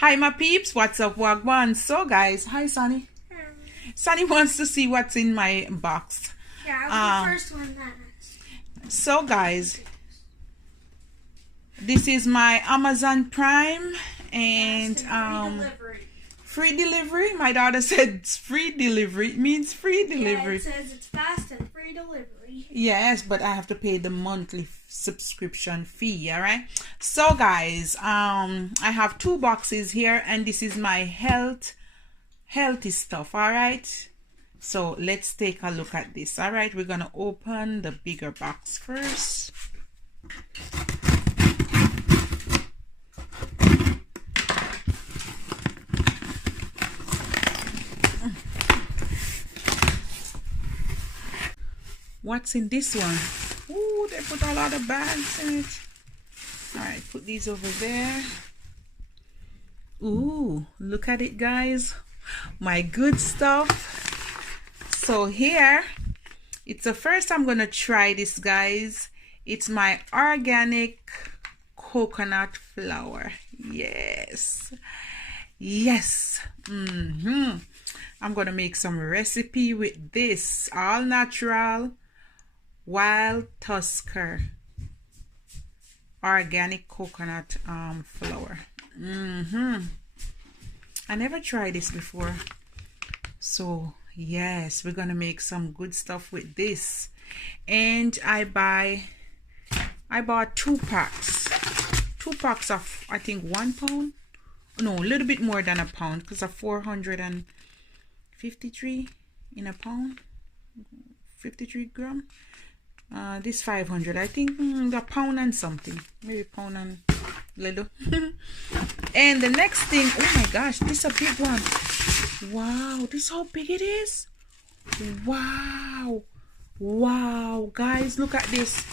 Hi my peeps, what's up, Wagwan? So guys, hi Sonny. Sonny wants to see what's in my box. Yeah, I was the first one that asked. So guys, this is my Amazon Prime and free delivery. My daughter said it's free delivery. It means free delivery. Yeah, it says it's fast and free delivery. Yes, but I have to pay the monthly subscription fee. All right. So guys, I have 2 boxes here, and this is my healthy stuff. All right. So let's take a look at this. All right, we're gonna open the bigger box first. What's in this one? Ooh, they put a lot of bags in it. All right, put these over there. Ooh, look at it, guys. My good stuff. So here, it's the first time I'm gonna try this, guys. It's my organic coconut flour. Yes. I'm gonna make some recipe with this all natural wild Tusker organic coconut flour. I never tried this before, so yes, we're gonna make some good stuff with this. And I bought 2 packs of, I think, 1 pound, no, a little bit more than a pound, because of 453 in a pound, 53 gram. This 500, I think, a pound and something, maybe pound and little. And the next thing, oh my gosh, this is a big one. Wow, this is how big it is. Wow, guys, look at this.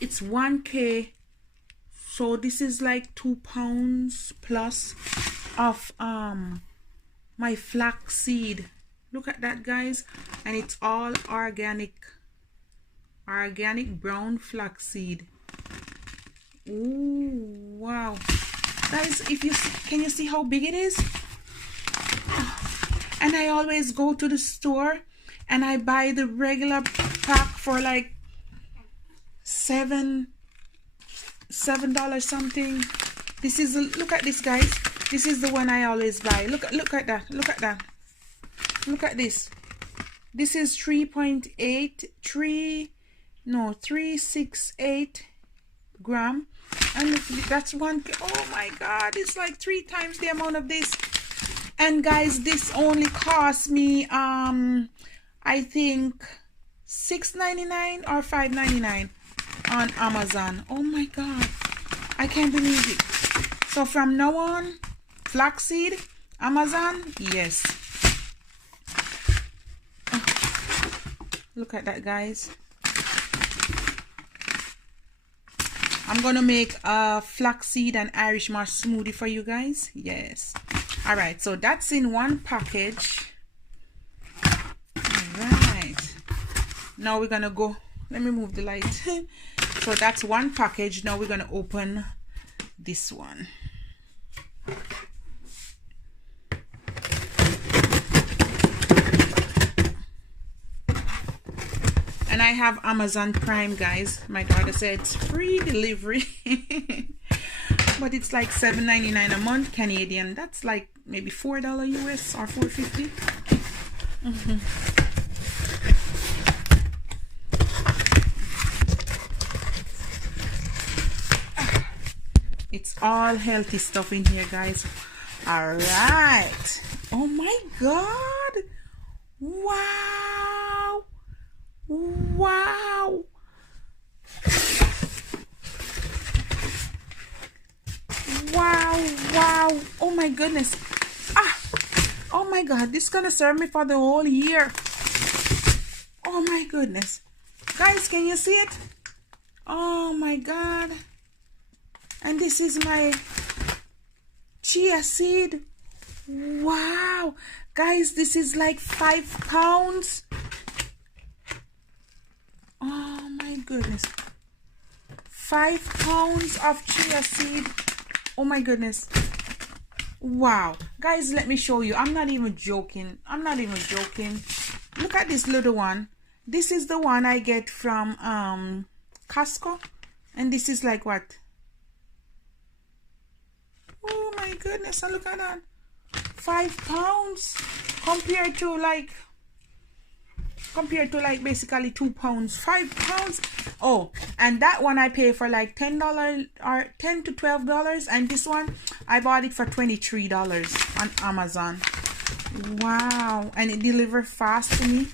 It's 1K, so this is like 2 pounds plus of my flaxseed. Look at that, guys, and it's all organic brown flaxseed. Ooh, wow, guys, can you see how big it is? And I always go to the store and I buy the regular pack for like $7 something. This is look at this, guys. This is the one I always buy. Look at that. Look at this. This is 368 gram, and that's 1. Oh my God, it's like 3 times the amount of this. And guys, this only cost me I think $6.99 or $5.99 on Amazon. Oh my God, I can't believe it. So from now on, flaxseed, Amazon, yes. Look at that, guys. I'm gonna make a flaxseed and Irish moss smoothie for you guys. Yes. All right, so that's in 1 package. All right, now we're gonna go, let me move the light. So that's 1 package. Now we're gonna open this one. And I have Amazon Prime, guys. My daughter said it's free delivery. But it's like $7.99 a month Canadian. That's like maybe $4 US or $4.50. It's all healthy stuff in here, guys. All right. Oh my God. Wow. Wow. Wow. Oh my goodness. Oh my God, this is gonna serve me for the whole year. Oh my goodness, guys, can you see it? Oh my God. And this is my chia seed. Wow, guys, this is like 5 pounds. Oh my goodness, 5 pounds of chia seed. Oh my goodness. Wow. Guys, let me show you. I'm not even joking. Look at this little one. This is the one I get from Costco. And this is like what? Oh my goodness. And look at that. 5 pounds compared to like basically 2 pounds. 5 pounds. Oh, and that one I pay for like $10 or $10 to $12, and this one I bought it for $23 on Amazon. Wow. And it delivered fast to me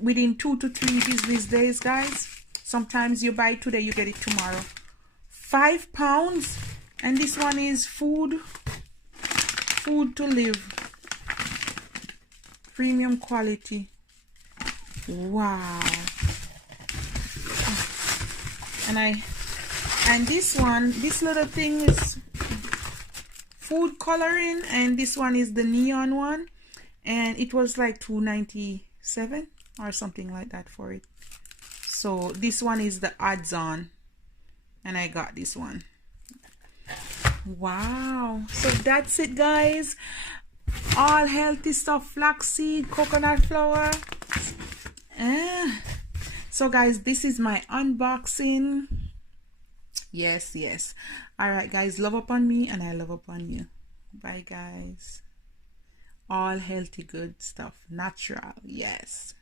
within 2 to 3 business days, guys. Sometimes you buy it today, you get it tomorrow. 5 pounds. And this one is food to live, premium quality. Wow. And this little thing is food coloring, and this one is the neon one, and it was like $2.97 or something like that for it. So this one is the odds on, and I got this one. Wow. So that's it, guys. All healthy stuff: flaxseed, coconut flour. So guys, this is my unboxing. Yes. All right, guys, love upon me and I love upon you. Bye, guys. All healthy, good stuff, natural. Yes.